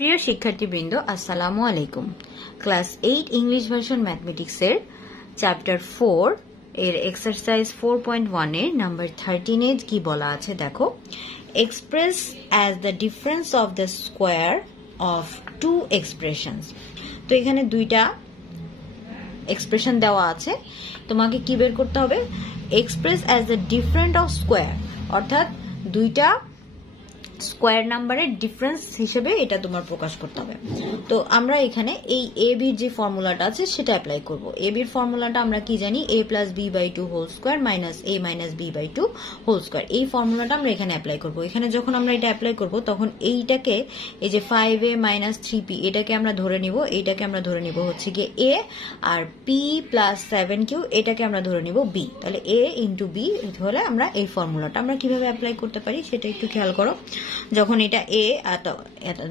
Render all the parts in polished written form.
প্রিয় শিক্ষার্থীবৃন্দ, আসসালামু আলাইকুম। ক্লাস 8 ইংলিশ ভার্সন ম্যাথমেটিক্সের চ্যাপ্টার 4 এর এক্সারসাইজ 4.1 এর নাম্বার 13 এ কি বলা আছে দেখো। Express as the difference of the square of two expressions. তো এখানে দুইটা এক্সপ্রেশন দেওয়া আছে, তোমাকে কি বের করতে হবে? Express as the different of square, অর্থাৎ দুইটা স্কোয়ার নাম্বারের ডিফারেন্স হিসেবে এটা তোমার প্রকাশ করতে হবে। তো আমরা এখানে এই এ বির যে ফর্মুলাটা আছে সেটা অ্যাপ্লাই করব। এ বির ফর্মুলাটা আমরা কি জানি? a plus B by 2 whole square minus a minus B by 2 whole square. এই ফর্মুলাটা আমরা এখানে অ্যাপ্লাই করব। এখানে যখন আমরা এটা অ্যাপ্লাই করব তখন এইটাকে, এই যে 5a মাইনাস 3p, এটাকে আমরা ধরে নিব, এইটাকে আমরা ধরে নিব হচ্ছে গিয়ে a, R p plus 7q এটাকে আমরা ধরে নিব b। তাহলে a ইন্টু b হলে আমরা এই ফর্মুলাটা আমরা কিভাবে অ্যাপ্লাই করতে পারি সেটা একটু খেয়াল করো। যখন এটা a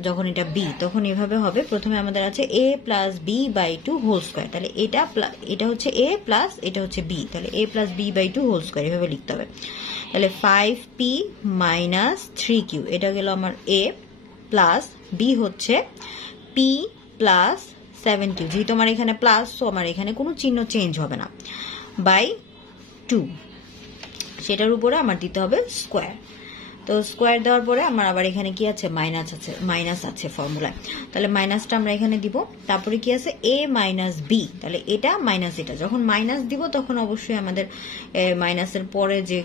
যখন এটা b তখন এভাবে হবে। প্রথমে আমাদের আছে a plus B by 2 whole square, তাহলে এটা হচ্ছে a প্লাস এটা হচ্ছে b, তাহলে a plus B by 2 whole square এভাবে লিখতে হবে। তাহলে 5p মাইনাস 3q এটা গেল আমার a, প্লাস b হচ্ছে p প্লাস 7q, যেহেতু আমার এখানে প্লাস তো আমার এখানে কোনো চিহ্ন চেঞ্জ হবে না, বাই 2, সেটার উপরে আমার দিতে হবে স্কোয়ার। তো স্কোয়ার দেওয়ার পরে আমার আবার এখানে কি আছে? মাইনাস আছে ফর্মুলায়, তাহলে মাইনাসটা আমরা এখানে দিব। তারপরে কি আছে? a মাইনাস বি, তাহলে এটা মাইনাস এটা, যখন মাইনাস দিব তখন অবশ্যই আমাদের মাইনাসের পরে যে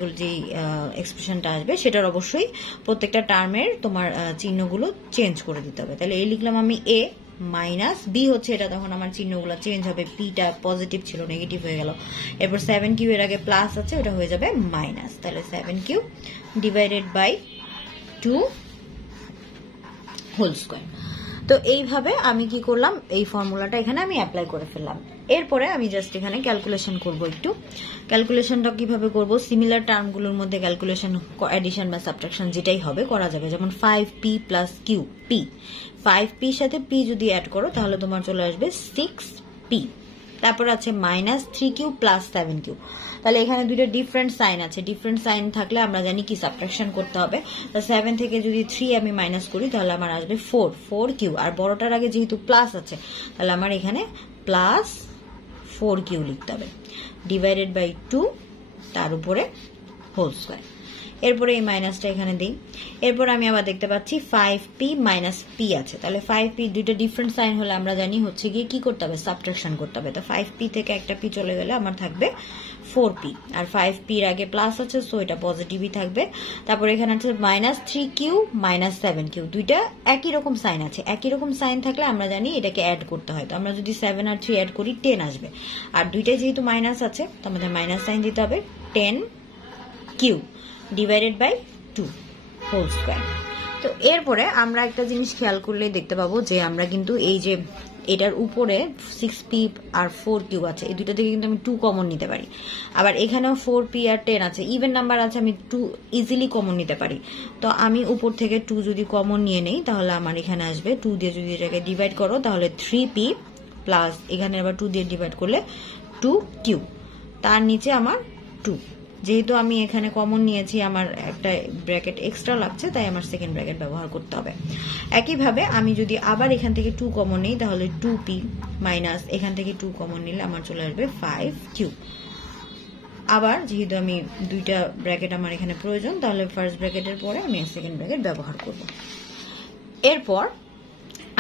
এক্সপ্রেশনটা আসবে সেটার অবশ্যই প্রত্যেকটা টার্মের তোমার চিহ্নগুলো চেঞ্জ করে দিতে হবে। তাহলে এই লিখলাম আমি a মাইনাস বি হচ্ছে এটা, তখন আমার চিহ্নগুলো চেঞ্জ হবে, পিটা পজিটিভ ছিল নেগেটিভ হয়ে গেল। এরপর 7q এর আগে প্লাস আছে, ওটা হয়ে যাবে মাইনাস, তাহলে 7q divided by 2 whole square. তো এইভাবে আমি কি করলাম? এই ফর্মুলাটা এখানে আমি অ্যাপ্লাই করে ফেললাম। এরপরে আমি জাস্ট এখানে ক্যালকুলেশন করব। একটু ক্যালকুলেশনটা কিভাবে করব? সিমিলার টার্মগুলোর মধ্যে ক্যালকুলেশন, অ্যাডিশন বা সাবট্রাকশন যেটাই হবে করা যাবে। যেমন 5p plus Q P, 5p সাথে p যদি অ্যাড করো তাহলে তোমার চলে আসবে 6p। তারপর আছে মাইনাস 3q প্লাস 7q, তাহলে এখানে দুইটা ডিফারেন্ট সাইন আছে। ডিফারেন্ট সাইন থাকলে আমরা জানি কি সাবট্রাকশন করতে হবে। 7 থেকে যদি 3 আমি মাইনাস করি তাহলে আমার আসবে 4q, আর বড়টার আগে যেহেতু প্লাস আছে তাহলে আমার এখানে প্লাস 4q লিখতে হবে, ডিভাইডেড বাই 2 তার উপরে হোল স্কোয়ার। এরপরে এই মাইনাসটা এখানে দিই। এরপর আমি আবার দেখতে পাচ্ছি 5p মাইনাস p আছে, তাহলে 5p দুইটা ডিফারেন্ট সাইন হলে আমরা জানি হচ্ছে গিয়ে কি করতে হবে? সাবট্রাকশন করতে হবে। তো 5p থেকে একটা p চলে গেলে আমার থাকবে 4p, আর 5p এর আগে প্লাস আছে সো এটা পজিটিভই থাকবে। তারপর এখানে আছে মাইনাস 3q মাইনাস 7q, দুইটা একই রকম সাইন আছে। একই রকম সাইন থাকলে আমরা জানি এটাকে অ্যাড করতে হয়। তো আমরা যদি 7 আর 3 অ্যাড করি 10 আসবে, আর দুইটাই যেহেতু মাইনাস আছে তো আমাদের মাইনাস সাইন দিতে হবে, 10q divided by 2 whole square. তো এরপরে আমরা একটা জিনিস খেয়াল করলে দেখতে পাবো যে আমরা কিন্তু এই যে এটার উপরে 6p আর 4q আছে, এই দুটো থেকে কিন্তু আমি 2 কমন নিতে পারি। আবার এখানেও 4p আর 10 আছে, ইভেন নাম্বার আছে, আমি 2 ইজিলি কমন নিতে পারি। তো আমি উপর থেকে 2 যদি কমন নিয়ে নেই তাহলে আমার এখানে আসবে 2 দিয়ে যদি এটাকে ডিভাইড করো তাহলে 3p প্লাস এখানে আবার 2 দিয়ে ডিভাইড করলে 2q, তার নিচে আমার 2। যেহেতু আমি এখানে কমন নিয়েছি আমার একটা ব্র্যাকেট এক্সট্রা লাগছে, তাই আমার সেকেন্ড ব্র্যাকেট ব্যবহার করতে হবে। একইভাবে আমি যদি আবার এখান থেকে 2 কমন নিই তাহলে 2p মাইনাস এখান থেকে 2 কমন নিলে আমার চলে আসবে 5q। আবার যেহেতু আমি দুইটা ব্র্যাকেট আমার এখানে প্রয়োজন, তাহলে ফার্স্ট ব্র্যাকেটের পরে আমি সেকেন্ড ব্র্যাকেট ব্যবহার করব। এরপর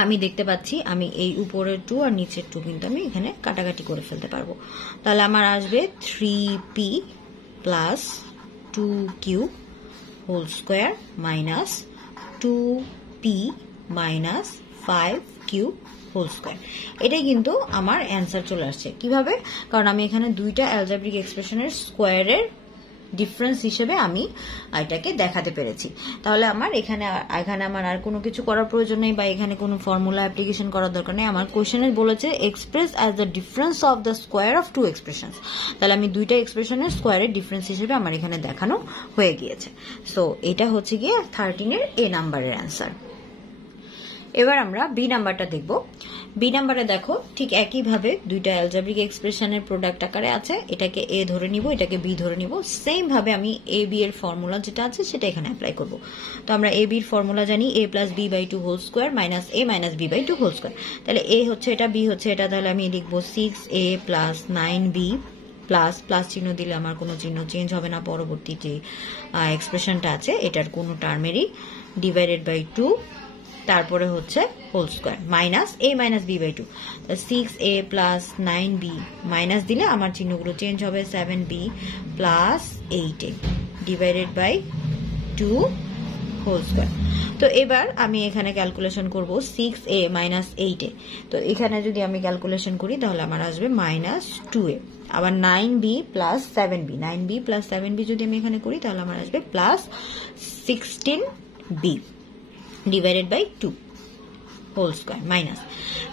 আমি দেখতে পাচ্ছি আমি এই উপরের 2 আর নিচের 2 কিন্তু আমি এখানে কাটাকাটি করে ফেলতে পারবো। তাহলে আমার আসবে 3p plus 2q whole square minus 2p minus 5q whole square. এটাই কিন্তু আমার অ্যান্সার চলে আসছে। কিভাবে? কারণ আমি এখানে দুইটা অ্যালজেব্রিক এক্সপ্রেশনের স্কোয়ারের ডিফারেন্স হিসেবে আমি এটাকে দেখাতে পেরেছি। তাহলে আমার এখানে আমার আর কোনো কিছু করার প্রয়োজন নেই, বা এখানে কোনো ফর্মুলা অ্যাপ্লিকেশন করার দরকার নেই। আমার কোশ্চেনে বলেছে express as the difference of the square of 2 expressions, তাহলে আমি দুইটা এক্সপ্রেশনের স্কোয়ারের ডিফারেন্স হিসেবে আমার এখানে দেখানো হয়ে গিয়েছে। সো এটা হচ্ছে গিয়ে 13 এর এ নাম্বারের অ্যান্সার। এবার আমরা বি নাম্বারটা দেখব। বি নাম্বারে দেখো ঠিক একইভাবে দুইটা অ্যালজেব্রিক এক্সপ্রেশনের প্রোডাক্ট আকারে আছে, এটাকে এ ধরে নিব, এটাকে বি ধরে নিব। সেম ভাবে আমি এ বি এর ফর্মুলা যেটা আছে সেটা এখানে অ্যাপ্লাই করব। তো আমরা এ বির ফর্মুলা জানি a plus B by 2 whole square minus a minus B by 2 whole square. তাহলে এ হচ্ছে এটা, বি হচ্ছে এটা, তাহলে আমি লিখবো 6a plus 9b plus plus চিহ্ন দিলে আমার কোনো চিহ্ন চেঞ্জ হবে না, পরবর্তী যে এক্সপ্রেশনটা আছে এটার কোনো টার্মেরই, ডিভাইডেড বাই 2, তারপরে হচ্ছে whole square minus a minus B by 2। 6a plus 9b minus দিলে আমার চিহ্নগুলো চেঞ্জ হবে, 7b plus 8a divided by 2 whole square. তো এবার আমি এখানে ক্যালকুলেশন করব 6a মাইনাস 8a। তো এখানে যদি আমি ক্যালকুলেশন করি তাহলে আমার আসবে মাইনাস 2a। আবার 9b plus 7b, 9b plus 7b যদি আমি এখানে করি তাহলে আমার আসবে plus 16b divided by 2 whole square minus.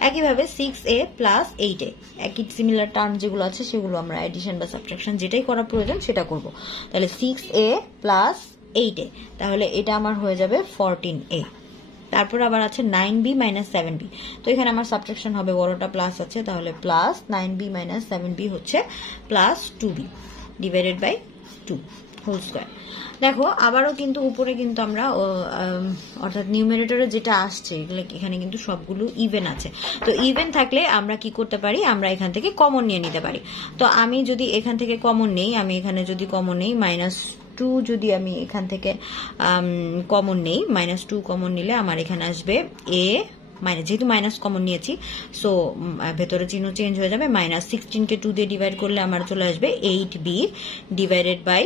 একইভাবে 6a প্লাস 8a, একই সিমিলার টার্ম যেগুলো আছে সেগুলো আমরা এডিশন বা সাবট্রাকশন যেটাই করা প্রয়োজন সেটা করব। তাহলে 6a প্লাস 8a, তাহলে এটা আমার হয়ে যাবে 14a। তারপর আবার আছে 9b মাইনাস 7b, তো এখানে আমার সাবট্রাকশন হবে, বড়টা প্লাস আছে তাহলে প্লাস 9b মাইনাস 7b হচ্ছে plus 2b divided by 2 whole square. দেখো আবারও কিন্তু উপরে কিন্তু আমরা অর্থাৎ নিউমারেটরে যেটা আসছে এখানে কিন্তু সবগুলো ইভেন আছে। তো ইভেন থাকলে আমরা কি করতে পারি, আমরা এখান থেকে কমন নিয়ে নিতে পারি। তো আমি যদি এখান থেকে কমন নেই, আমি এখানে যদি কমন নেই মাইনাস 2, যদি আমি এখান থেকে কমন নেই মাইনাস 2 কমন নিলে আমার এখানে আসবে a মাইনাস, যেহেতু মাইনাস কমন নিয়েছি সো ভেতরে চিহ্ন চেঞ্জ হয়ে যাবে, মাইনাস 16কে 2 দিয়ে ডিভাইড করলে আমার চলে আসবে 8b ডিভাইডেড বাই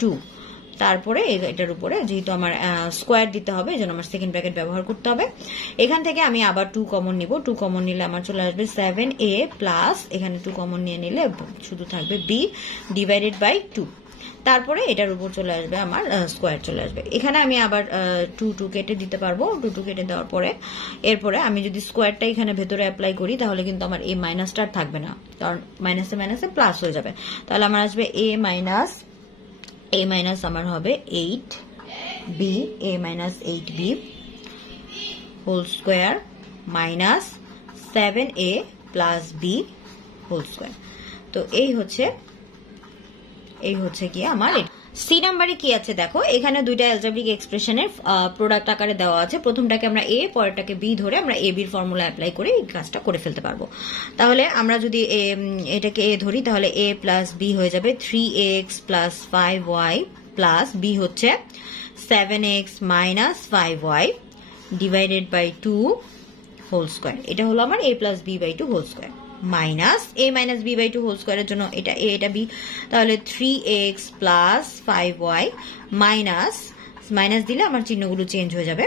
2। তারপরে এটার উপরে যেহেতু আমার স্কোয়ার দিতে হবে এই জন্য আমার সেকেন্ড ব্র্যাকেট ব্যবহার করতে হবে। এখান থেকে আমি আবার 2 কমন নিব, 2 কমন নিলে আমার চলে আসবে 7a প্লাস, এখানে 2 কমন নিয়ে নিলে শুধু থাকবে b ডিভাইডেড বাই 2। তারপরে এটার উপর চলে আসবে আমার স্কোয়ার চলে আসবে। এখানে আমি আবার 2 কেটে দিতে পারবো, 2 কেটে দেওয়ার পরে এরপরে আমি যদি স্কোয়ারটা এখানে ভেতরে অ্যাপ্লাই করি তাহলে কিন্তু আমার a মাইনাসটা থাকবে না, কারণ মাইনাসে মাইনাসে প্লাস হয়ে যাবে। তাহলে আমার আসবে a মাইনাস আমার হবে 8b, a minus 8b whole square minus 7a plus b whole square. তো এই হচ্ছে কি আমার সি নাম্বারে কি আছে দেখো, এখানে দুইটা অ্যালজেব্রিক এক্সপ্রেশনের প্রোডাক্ট আকারে দেওয়া আছে। প্রথমটাকে আমরা এ, পরেরটাকে বি ধরে আমরা এ বির ফর্মুলা অ্যাপ্লাই করে এই কাজটা করে ফেলতে পারবো। তাহলে আমরা যদি এটাকে এ ধরি তাহলে a প্লাস বি হয়ে যাবে 3x plus 5y plus B হচ্ছে 7x minus 5y divided by 2 whole square. এটা হলো আমার a plus B by 2 whole square minus a minus B by 2 whole স্কোয়ারের জন্য এটা a এটা b, তাহলে 3x প্লাস 5y মাইনাস দিলে আমার চিহ্নগুলো চেঞ্জ হয়ে যাবে,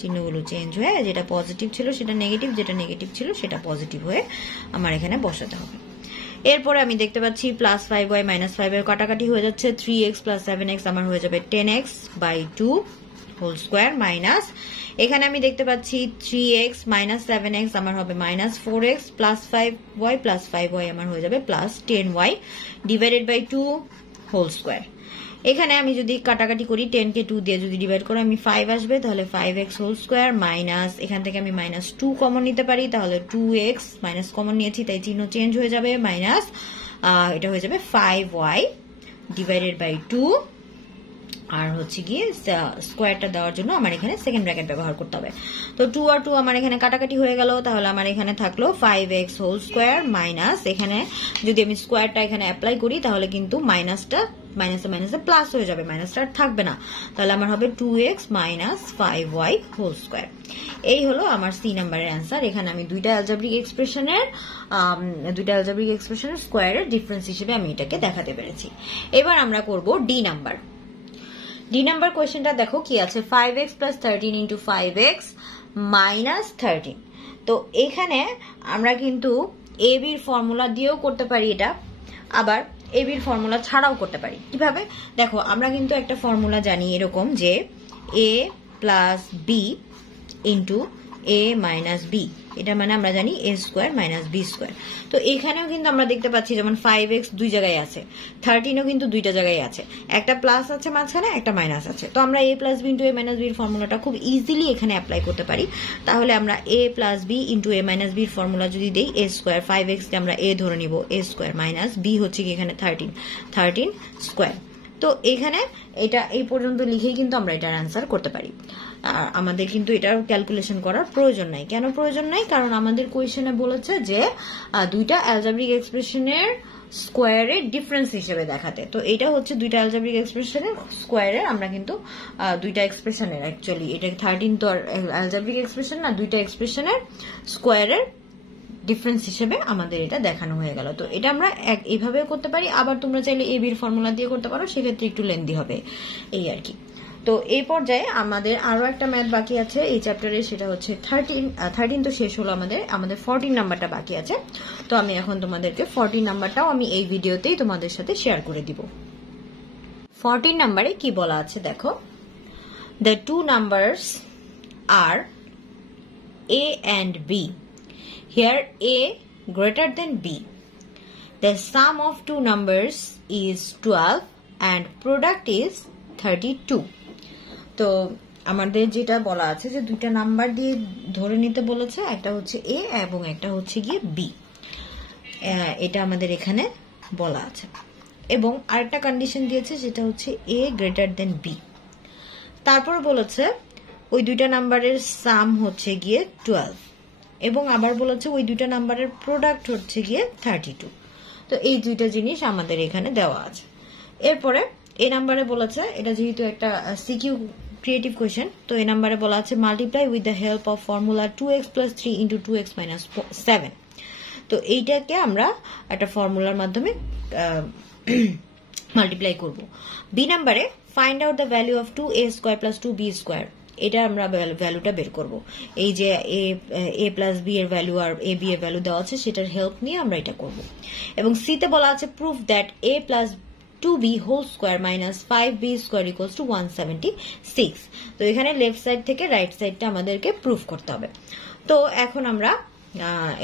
চিহ্নগুলো চেঞ্জ হয়ে যেটা পজিটিভ ছিল সেটা নেগেটিভ, যেটা নেগেটিভ ছিল সেটা পজিটিভ হয়ে আমার এখানে বসাতে হবে। এরপরে আমি দেখতে পাচ্ছি প্লাস 5y মাইনাস 5y কাটাকাটি হয়ে যাচ্ছে, 3x প্লাস 7x আমার হয়ে যাবে 10x by 2 whole square minus, এখানে আমি দেখতে পাচ্ছি 3x মাইনাস 7x আমার হবে minus 4x plus 5y plus 5y আমার হয়ে যাবে plus 10y divided by 2 whole square. এখানে আমি যদি কাটাকাটি করি 10কে 2 দিয়ে যদি ডিভাইড করে আমি 5 আসবে, তাহলে 5x হোল স্কোয়ার মাইনাস, এখান থেকে আমি মাইনাস 2 কমন নিতে পারি, তাহলে 2x মাইনাস কমন নিয়েছি তাই চিহ্ন চেঞ্জ হয়ে যাবে, মাইনাস এটা হয়ে যাবে 5y ডিভাইডেড বাই 2, আর হচ্ছে গিয়ে স্কোয়ারটা দেওয়ার জন্য আমার এখানে সেকেন্ড ব্র্যাকেট ব্যবহার করতে হবে। তো 2 আর 2 আমার এখানে কাটাকাটি হয়ে গেল, তাহলে আমার এখানে থাকলো 5x হোল স্কোয়ার মাইনাস, এখানে যদি আমি স্কোয়ারটা এখানে অ্যাপ্লাই করি তাহলে কিন্তু মাইনাসটা মাইনাসে প্লাস হয়ে যাবে, মাইনাসটা আর থাকবে না, তাহলে আমার হবে 2x minus 5y whole square. এই হলো আমার সি নাম্বারের অ্যান্সার। এখানে আমি দুইটা অ্যালজেব্রিক এক্সপ্রেশনের স্কোয়ারের ডিফারেন্স হিসেবে আমি এটাকে দেখাতে পেরেছি। এবার আমরা করব ডি নাম্বার। ডি নাম্বার কোয়েশ্চেনটা দেখো কি আছে, 5x plus 13 into 5x minus 13। তো এখানে আমরা কিন্তু এ বির ফর্মুলা দিয়েও করতে পারি এটা, আবার এ বির ফর্মুলা ছাড়াও করতে পারি। কিভাবে দেখো, আমরা কিন্তু একটা ফর্মুলা জানি এরকম যে a plus B into a minus b, এটা মানে আমরা জানি a square minus b square. তো এখানেও কিন্তু আমরা দেখতে পাচ্ছি যেমন 5x দুই জায়গায় আছে, 13ও কিন্তু দুইটা জায়গায় আছে, একটা প্লাস আছে মাঝখানে, একটা মাইনাস আছে। তো আমরা a plus b into a minus b এর ফর্মুলাটা খুব ইজিলি এখানে অ্যাপ্লাই করতে পারি। তাহলে আমরা a plus b into a minus b এর ফর্মুলা যদি দেই, a স্কোয়ার 5x কে আমরা a ধরে নিব, a স্কোয়ার মাইনাস b হচ্ছে কি এখানে 13 স্কোয়ার। তো এখানে এটা এই পর্যন্ত লিখেই কিন্তু আমরা এটার অ্যান্সার করতে পারি। আর আমাদের কিন্তু এটার ক্যালকুলেশন করার প্রয়োজন নাই। কেন প্রয়োজন নাই? কারণ আমাদের কোয়েশ্চেনে বলেছে যে দুইটা অ্যালজেব্রিক এক্সপ্রেশনের স্কোয়ারের ডিফারেন্স হিসেবে দেখাতে। তো এটা হচ্ছে দুইটা অ্যালজেব্রিক এক্সপ্রেশনের স্কোয়ারের, আমরা কিন্তু দুইটা এক্সপ্রেশনের অ্যাকচুয়ালি এটা 13 তো আর অ্যালজেব্রিক এক্সপ্রেশন না, দুইটা এক্সপ্রেশনের স্কোয়ারের ডিফারেন্স হিসেবে আমাদের এটা দেখানো হয়ে গেল। তো এটা আমরা এইভাবেও করতে পারি, আবার তোমরা চাইলে এ বির ফর্মুলা দিয়ে করতে পারো, সেক্ষেত্রে একটু লেন্দি হবে এই আর কি। তো এই পর্যায়ে আমাদের আরো একটা ম্যাথ বাকি আছে এই চ্যাপ্টারে, সেটা হচ্ছে 13 তো শেষ হলো, আমাদের 14 নাম্বারটা বাকি আছে। তো আমি এখন তোমাদেরকে 14 নাম্বারটাও আমি এই ভিডিওতেই তোমাদের সাথে শেয়ার করে দিব। 14 নাম্বারে কি বলা আছে দেখো, the two numbers are a and b. Here a greater than b. The sum of two numbers is 12 and product is 32. তো আমাদের যেটা বলা আছে যে দুইটা নাম্বার দিয়ে ধরে নিতে বলেছে, একটা হচ্ছে a এবং একটা হচ্ছে গিয়ে b, এটা আমাদের এখানে বলা আছে। এবং আরেকটা কন্ডিশন দিয়েছে যেটা হচ্ছে a গ্রেটার দেন b। তারপর বলেছে ওই দুইটা নাম্বারের সাম হচ্ছে গিয়ে 12 এবং আবার বলেছে ওই দুইটা নাম্বারের প্রোডাক্ট হচ্ছে গিয়ে 32। তো এই দুইটা জিনিস আমাদের এখানে দেওয়া আছে। এরপরে এই নাম্বারে বলেছে, এটা যেহেতু একটা সিকিউ ক্রিয়েটিভ কোয়েশ্চেন, তো এই নাম্বারে বলা আছে multiply with the help of formula 2x plus 3 into 2x minus 7। তো এইটাকে আমরা একটা ফর্মুলার মাধ্যমে মাল্টিপ্লাই করব। বি নাম্বারে find out the value of 2a square plus 2b square, এটা আমরা ভ্যালুটা বের করব। এই যে a প্লাস b এর ভ্যালু আর a b এর ভ্যালু দেওয়া আছে, সেটার হেল্প নিয়ে আমরা এটা করব। এবং সি তে বলা আছে proof that a plus 2b whole square minus 5b square equals to 176। তো এখানে লেফট সাইড থেকে রাইট সাইডটা আমাদেরকে প্রুফ করতে হবে। তো এখন আমরা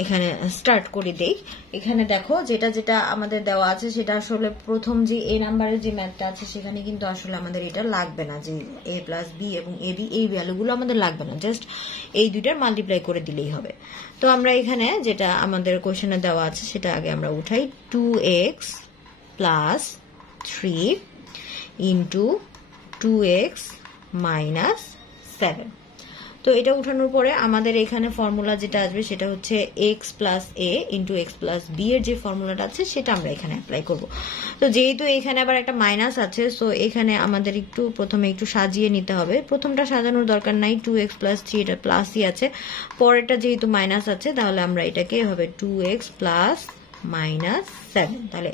এখানে স্টার্ট করে দেই। এখানে দেখো যেটা যেটা আমাদের দেওয়া আছে সেটা আসলে প্রথম যে এ নাম্বারের যে ম্যাথটা আছে সেখানে কিন্তু আসলে আমাদের এটা লাগবে না, যে a প্লাস b এবং a b এই ভ্যালুগুলো আমাদের লাগবে না, জাস্ট এই দুইটার মাল্টিপ্লাই করে দিলেই হবে। তো আমরা এখানে যেটা আমাদের কোশ্চেনে দেওয়া আছে সেটা আগে আমরা উঠাই, 2x plus 3 into 2x minus 7। তো এটা উঠানোর পরে আমাদের এখানে ফর্মুলা যেটা আসবে সেটা হচ্ছে x plus a into x plus b এর যে ফর্মুলাটা আছে সেটা আমরা এখানে অ্যাপ্লাই করব। তো যেহেতু এখানে আবার একটা মাইনাস আছে, সো এখানে আমাদের একটু প্রথমে একটু সাজিয়ে নিতে হবে। প্রথমটা সাজানোর দরকার নাই, 2x প্লাস 3 এটা প্লাসই আছে, পরেরটা যেহেতু মাইনাস আছে তাহলে আমরা এটাকে হবে 2x প্লাস মাইনাস 7। তাহলে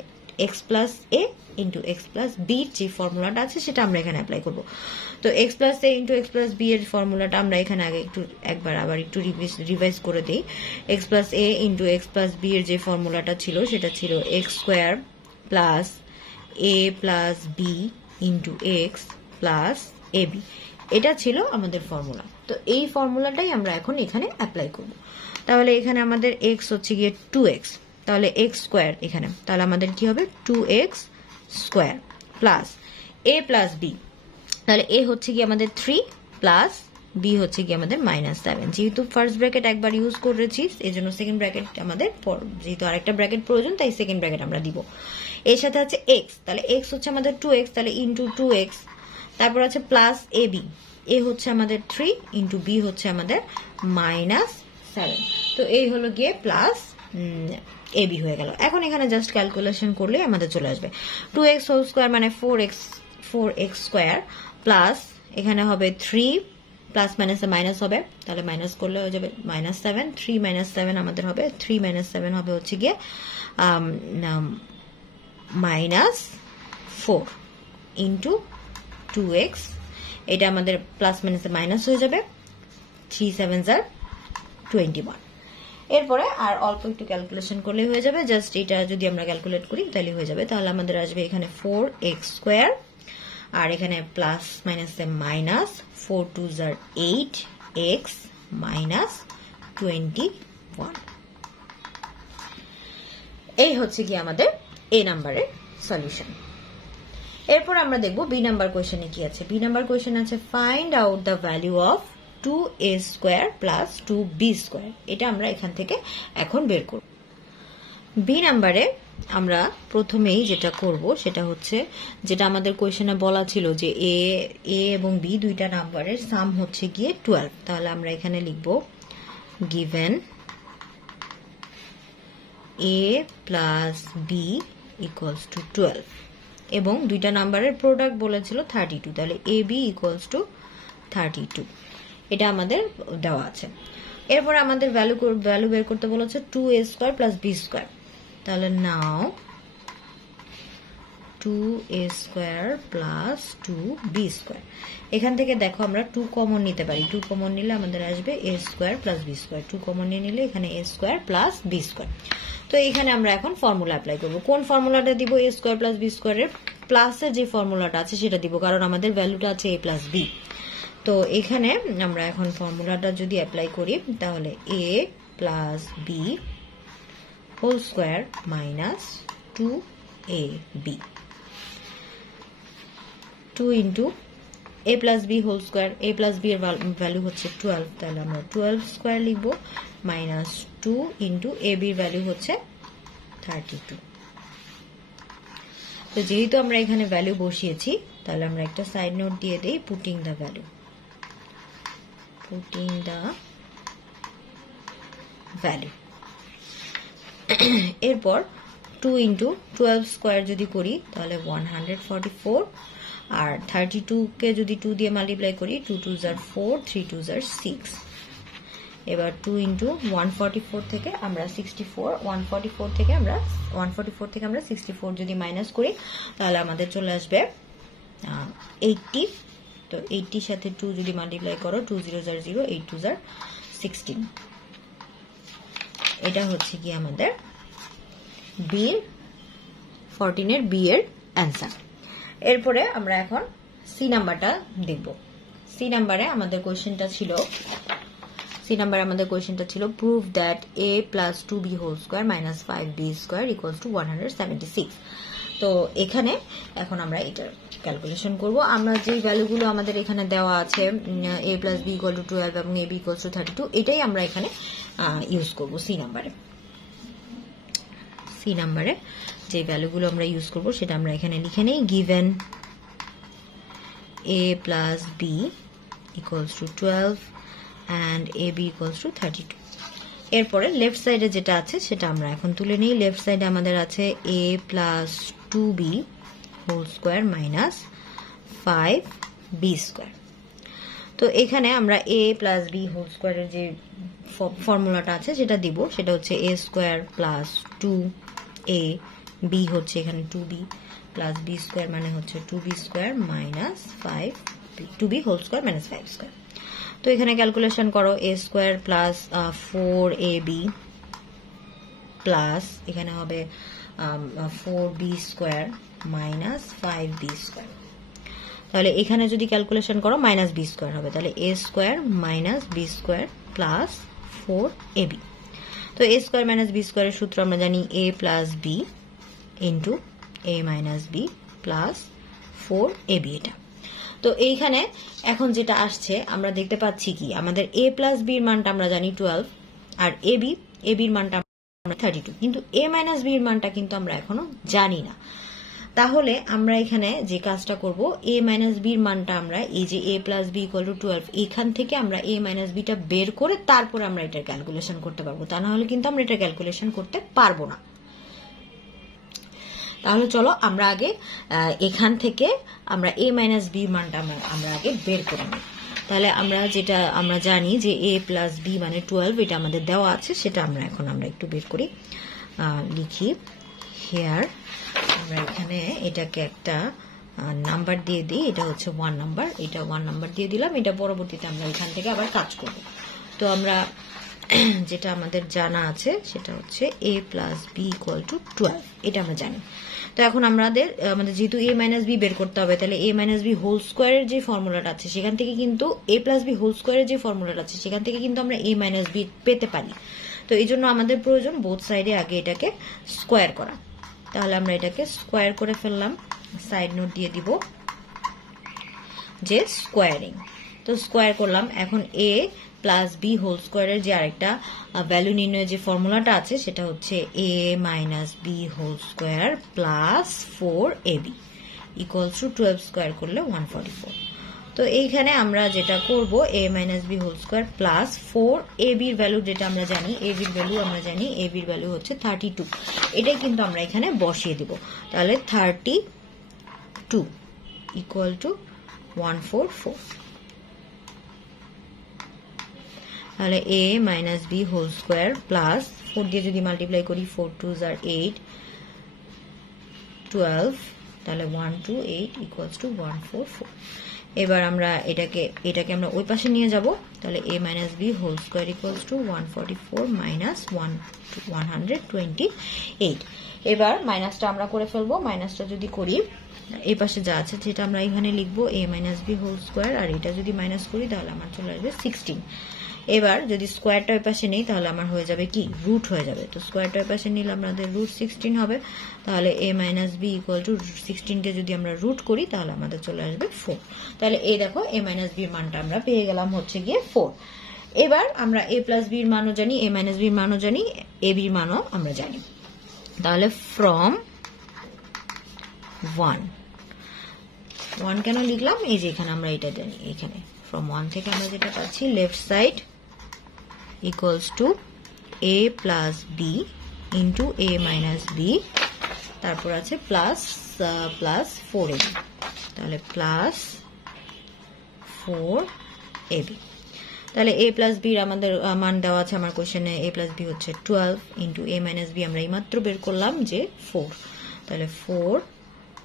x plus a into x plus b যে ফর্মুলাটা আছে সেটা আমরা এখানে অ্যাপ্লাই করব। তো x plus a into x plus b এর ফর্মুলাটা আমরা এখানে আগে একবার আবার একটু রিভাইজ করে দিই। x plus a into x plus b এর যে ফর্মুলাটা ছিল সেটা ছিল x square plus a plus b into x plus ab, এটা ছিল আমাদের ফর্মুলা। তো এই ফর্মুলাটাই আমরা এখন এখানে অ্যাপ্লাই করব। তাহলে এখানে আমাদের x হচ্ছে গিয়ে 2x, তাহলে x স্কোয়ার এখানে, তাহলে আমাদের কি হবে 2x square plus a plus b, তাহলে a হচ্ছে কি আমাদের 3 প্লাস b হচ্ছে কি আমাদের মাইনাস 7। যেহেতু ফার্স্ট ব্র্যাকেট একবার ইউজ করেছি এই জন্য সেকেন্ড ব্র্যাকেট আমাদের, যেহেতু আরেকটা ব্র্যাকেট প্রয়োজন তাই সেকেন্ড ব্র্যাকেট আমরা দিব। এর সাথে আছে x, তাহলে x হচ্ছে আমাদের 2x, তাহলে ইন্টু 2x, তারপর আছে প্লাস ab, a হচ্ছে আমাদের 3 ইন্টু b হচ্ছে আমাদের মাইনাস 7। তো এই হলো গিয়ে প্লাস ab হয়ে গেল। এখন এখানে জাস্ট ক্যালকুলেশন করলে আমাদের চলে আসবে 2x হোল স্কোয়ার মানে 4x স্কোয়ার প্লাস এখানে হবে 3 প্লাস মাইনাসে মাইনাস হবে, তাহলে মাইনাস করলে হয়ে যাবে মাইনাস 7, 3 মাইনাস 7 আমাদের হবে 3 মাইনাস 7 হবে হচ্ছে গিয়ে মাইনাস 4 ইন্টু 2x, এটা আমাদের প্লাস মাইনাসে মাইনাস হয়ে যাবে, 3 7 are 21। এরপরে আর অল্প একটু ক্যালকুলেশন করলে হয়ে যাবে, জাস্ট এটা যদি আমরা ক্যালকুলেট করি তাহলে হয়ে যাবে। তাহলে আমাদের আসবে এখানে 4x স্কোয়ার আর এখানে প্লাস মাইনাসে মাইনাস, 4 2 are 8x মাইনাস 21। এই হচ্ছে কি আমাদের এ নাম্বারের সলিউশন। এরপর আমরা দেখব বি নাম্বার কোয়েশ্চেনে কি আছে। বি নাম্বার কোয়েশ্চেন আছে find out the value of 2a square plus 2b square. এটা আমরা এখান থেকে এখন বের করব। বি নাম্বারে আমরা প্রথমেই যেটা করব সেটা হচ্ছে, যেটা আমাদের কোয়েশ্চেনে বলা ছিল যে এ এবং বি দুইটা নাম্বারের সাম হচ্ছে গিয়ে 12। তাহলে আমরা এখানে লিখব given a plus B equals to 12 এবং দুইটা নাম্বারের প্রোডাক্ট বলেছিল 32। তাহলে এ বি ইকুয়ালস টু 32, এটা আমাদের দেওয়া আছে। এরপর আমাদের ভ্যালু বের করতে বলেছে 2a square plus B square. তাহলে নাও 2a square plus 2b square. এখান থেকে দেখো আমরা 2 কমন নিতে পারি। 2 কমন নিলে আমাদের আসবে a square plus b square. 2 common নিয়ে নিলে এখানে a square plus b square. তো এখানে আমরা এখন ফর্মুলা অ্যাপ্লাই করব। কোন ফর্মুলাটা দিব? a স্কোয়ার প্লাস b স্কোয়ারের প্লাসের যে ফর্মুলাটা আছে সেটা দিব, কারণ আমাদের ভ্যালুটা আছে a প্লাস b। তো এখানে আমরা এখন ফর্মুলাটা যদি অ্যাপ্লাই করি তাহলে a plus b whole square minus 2ab, 2 into a plus b whole square. a plus b এর ভ্যালু হচ্ছে 12, তাহলে আমরা 12 স্কোয়ার লিখবো মাইনাস 2 ইন্টু a b এর ভ্যালু হচ্ছে 32। তো যেহেতু আমরা এখানে ভ্যালু বসিয়েছি তাহলে আমরা একটা সাইড নোট দিয়ে দেই, putting the value, putting the value. এরপর 2 ইন্টু 12 স্কোয়ার যদি করি তাহলে 144, আর 32 কে যদি 2 দিয়ে মাল্টিপ্লাই করি 2 2 जार 4, 3 2 जार 6। এবার 2 ইন্টু 144 থেকে আমরা 64, 144 থেকে আমরা 64 যদি মাইনাস করি তাহলে আমাদের চলে আসবে 80। তো 80 সাথে 2 যদি মাল্টিপ্লাই করো 2 0 जार 0, 8 2 जार 16। এটা হচ্ছে কি আমাদের বি 14 এর বি এর অ্যান্সার। এরপরে আমরা এখন সি নাম্বারটা দেখব। সি নাম্বারে আমাদের কোশ্চেনটা ছিল prove that a plus 2b whole square minus 5b square equals to 176। তো এখানে এখন আমরা এটার ক্যালকুলেশন করব। আমরা যে ভ্যালুগুলো আমাদের এখানে দেওয়া আছে a plus b equal to 12 এবং a b ইকুয়ালস টু 32, এটাই আমরা এখানে ইউজ করব সি নাম্বারে। যে ভ্যালুগুলো আমরা ইউজ করব সেটা আমরা এখানে লিখে নেই। Given a plus b equals to 12 and ab equals to 32। এরপরে লেফট সাইডে যেটা আছে সেটা আমরা এখন তুলে নিই। লেফট সাইডে আমাদের আছে a plus 2b whole square minus 5b square. তো এখানে আমরা a প্লাস b হোল স্কোয়ারের যে ফর্মুলাটা আছে সেটা দিব, সেটা হচ্ছে a square plus 2a, b হচ্ছে এখানে 2b প্লাস b স্কোয়ার মানে হচ্ছে 2b square minus 2b whole square minus 5 square. তো এখানে ক্যালকুলেশন করো a square plus 4ab plus এখানে হবে 4b square minus 5b square. তাহলে এখানে যদি ক্যালকুলেশন করো মাইনাস b স্কোয়ার হবে, তাহলে a square minus b square plus 4ab। তো a স্কোয়ার মাইনাস b স্কোয়ারের সূত্র আমরা জানি a plus b into a minus b plus 4ab। এটা তো এইখানে এখন যেটা আসছে আমরা দেখতে পাচ্ছি কি আমাদের a প্লাস b এর মানটা আমরা জানি 12 আর ab এর মানটা আমরা 32, কিন্তু a মাইনাস b এর মানটা কিন্তু আমরা এখনো জানি না। তাহলে আমরা এখানে যে কাজটা করব, a মাইনাস b এর মানটা আমরা এই যে a plus b equal to 12 এখান থেকে আমরা a মাইনাস b টা বের করে তারপর আমরা এটার ক্যালকুলেশন করতে পারবো, তা না হলে কিন্তু আমরা এটা ক্যালকুলেশন করতে পারবো না। তাহলে চলো আমরা আগে এখান থেকে আমরা a মাইনাস b মানটা আমরা আগে বের করে নিই। তাহলে আমরা জানি যে a প্লাস b মানে 12, এটা আমাদের দেওয়া আছে, সেটা আমরা একটু বের করি। লিখি হেয়ার, আমরা এখানে এটাকে একটা নাম্বার দিয়ে দিই, এটা হচ্ছে 1 নাম্বার, এটা 1 নাম্বার দিয়ে দিলাম। এটা পরবর্তীতে আমরা এখান থেকে আবার কাজ করব। তো আমরা যেটা আমাদের জানা আছে সেটা হচ্ছে a plus b equal to 12, এটা আমরা জানি। তো এখন আমাদের যেহেতু a মাইনাস বি বের করতে হবে, তাহলে a মাইনাস বি হোল স্কোয়ারের যে ফর্মুলাটা আছে সেখান থেকে কিন্তু a প্লাস বি হোল স্কোয়ারের যে ফর্মুলাটা আছে সেখান থেকে কিন্তু আমরা a মাইনাস বি পেতে পারি। তো এই জন্য আমাদের প্রয়োজন বোথ সাইডে আগে এটাকে স্কোয়ার করা। তাহলে আমরা এটাকে স্কোয়ার করে ফেললাম, সাইড নোট দিয়ে দিব যে স্কোয়ারিং। তো স্কোয়ার করলাম। এখন a প্লাস বি হোল স্কোয়ারের যে আরেকটা ভ্যালু নির্ণয়ের যে ফর্মুলাটা আছে সেটা হচ্ছে a minus B whole square plus 4ab equals to 12 square করলে 144। তো এইখানে আমরা যেটা করব a minus B whole square plus 4ab এর ভ্যালু যেটা আমরা জানি, ab এর ভ্যালু আমরা জানি, ab এর ভ্যালু হচ্ছে 32। এটাই কিন্তু আমরা এখানে বসিয়ে দিব। তাহলে 32 ইকুয়াল টু 144। তাহলে a minus B whole square plus 4 দিয়ে যদি মাল্টিপ্লাই করি 4 2s are 8 12, তাহলে 128 ইকুয়ালস টু 144। এবার আমরা এটাকে আমরা ওই পাশে নিয়ে যাব। তাহলে a minus B whole square equals to 144 minus 128। এবার মাইনাসটা আমরা করে ফেলবো। মাইনাসটা যদি করি, এই পাশে যা আছে যেটা আমরা এখানে লিখবো a minus B whole square, আর এটা যদি মাইনাস করি তাহলে আমার চলে আসবে 16। এবার যদি স্কোয়ারটা ওই পাশে নেই তাহলে আমার হয়ে যাবে কি, রুট হয়ে যাবে। তো স্কোয়ারটা ওই পাশে নিলে আমাদের রুট 16 হবে। তাহলে a minus B equal to 16কে যদি আমরা রুট করি তাহলে আমাদের চলে আসবে 4। তাহলে এই দেখো a মাইনাস বির মানটা আমরা পেয়ে গেলাম হচ্ছে গিয়ে 4। এবার আমরা a প্লাস বির মানও জানি, a মাইনাস বির মানও জানি, a বির মানও আমরা জানি। তাহলে ফ্রম 1 কেন লিখলাম, এই যে এখানে আমরা এটা জানি, এখানে ফ্রম 1 থেকে আমরা যেটা পাচ্ছি left side equals to a plus b into a minus b, তারপর আছে প্লাস 4ab, তাহলে প্লাস 4ab। তাহলে a প্লাস b আমাদের মান দেওয়া আছে আমার কোশ্চেনে, a প্লাস b হচ্ছে 12 ইন্টু a মাইনাস b আমরা এইমাত্র বের করলাম যে 4। তাহলে 4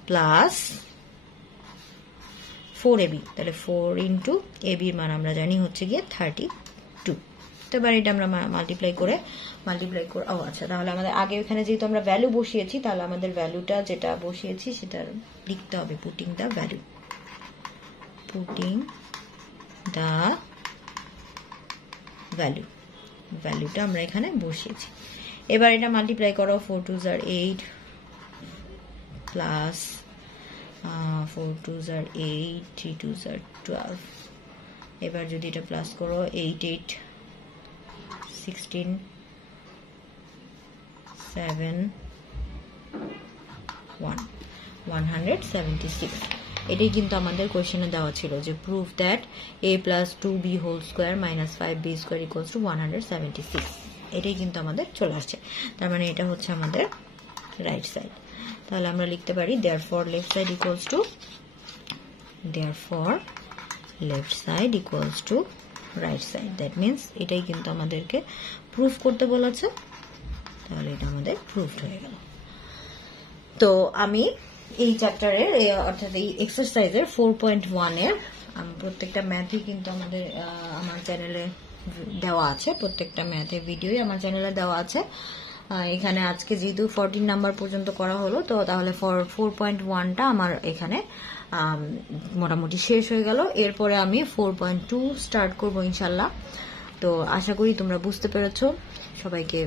প্লাস 4ab, তাহলে 4 ইন্টু ab এর মান আমরা জানি হচ্ছে গিয়ে 32। এবার এটা আমরা মাল্টিপ্লাই করে আচ্ছা, তাহলে আমাদের আগে এখানে যেহেতু আমরা ভ্যালু বসিয়েছি তাহলে আমাদের ভ্যালুটা যেটা বসিয়েছি সেটা লিখতে হবে, পুটিং দ্য ভ্যালুটা আমরা এখানে বসিয়েছি। এবার এটা মাল্টিপ্লাই করো, 4 2s are 8 plus 4 2s are 8 3 2s are 12। এবার যদি এটা প্লাস করো 8 8 16 7 1 176। এটাই কিন্তু আমাদের কোশ্চেনে দেওয়া ছিল যে proof that a plus 2b whole square minus 5b square equals to 176। এটাই কিন্তু আমাদের চলে আসছে। তার মানে এটা হচ্ছে আমাদের রাইট সাইড। তাহলে আমরা লিখতে পারি therefore left side equals to right side. That means এটাই কিন্তু আমাদেরকে প্রুফ করতে বলেছে। তাহলে এটা আমাদের প্রুফড হয়ে গেল। তো আমি এই চ্যাপ্টারের অর্থাৎ এই এক্সারসাইজের 4.1 এর প্রত্যেকটা ম্যাথই কিন্তু আমার চ্যানেলে দেওয়া আছে, প্রত্যেকটা ম্যাথের ভিডিওই আমার চ্যানেলে দেওয়া আছে। এখানে আজকে যেহেতু 14 নাম্বার পর্যন্ত করা হলো, তো তাহলে 4.1টা আমার এখানে মোটামুটি শেষ হয়ে গেল। এরপরে আমি 4.2 স্টার্ট করবো ইনশাল্লাহ। তো আশা করি তোমরা বুঝতে পেরেছো। সবাইকে